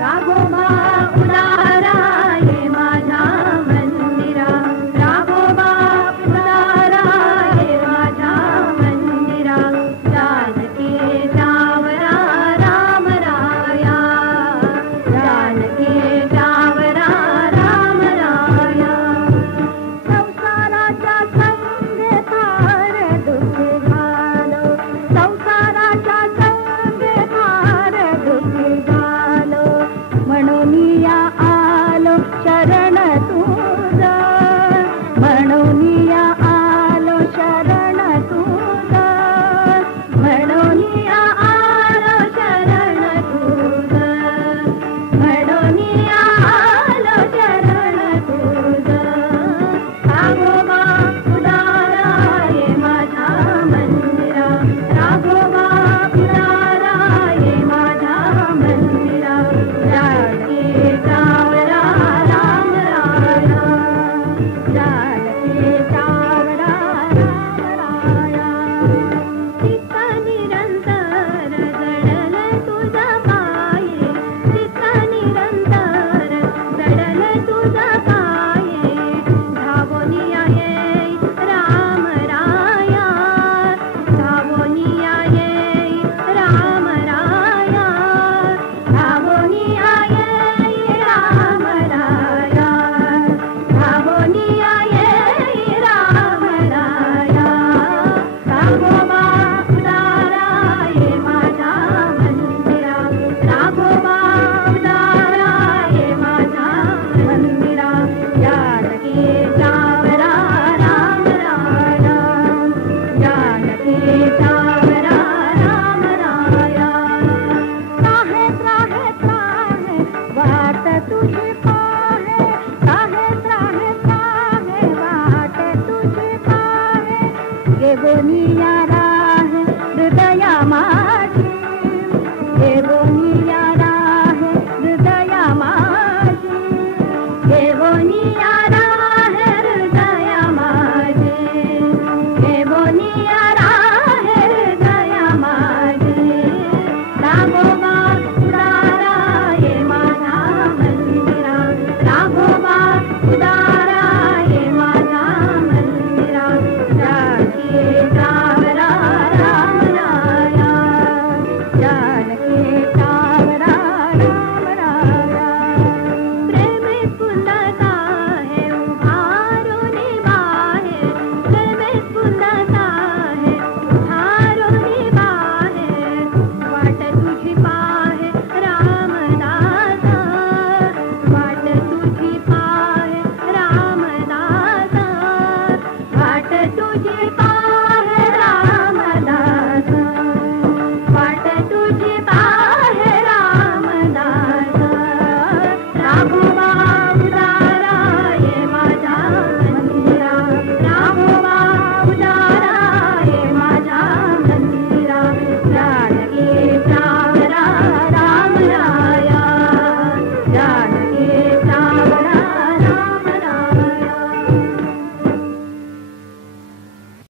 राघोबा उदारा ये माझ्या मंदिरा, राघोबा उदारा ये माझ्या मंदिरा, जानकी जावरा राम राया, जानकी जावरा राम राया. संसाराच्या संगे फार दुःख झालो, संसाराच्या संगे फार दुःख झालो, म्हणून या आलो शरण तुझ, म्हणून या आलो शरण तुझ, म्हणून या आलो शरण तुझ, म्हणून या आलो शरण तुझ. राघोबा उदारा ये माझ्या मंदिरा, राघोबा उदारा ये माझ्या मंदिरा, जानकी जावरा राम राया, जानकी जावरा राम राया. चित्त निरंतर जडल तुझा पाये, चित्त निरंतर जडल तुझा पाये, धावोनिया ये राम राया, धावोनिया ये राम राया, धावोनिया ये राम राया, धावोनिया ये राम राया. राघोबा उदारा ये माझ्या मंदिरा, राघोबा उदारा ये माझ्या मंदिरा, जानकी जावरा राम राया, जानकी जावरा राम राया. त्राहे त्राहे त्राहे वाट तुझी पाहे, त्राहे त्राहे त्राहे वाट तुझी पाहे, गे गोनिया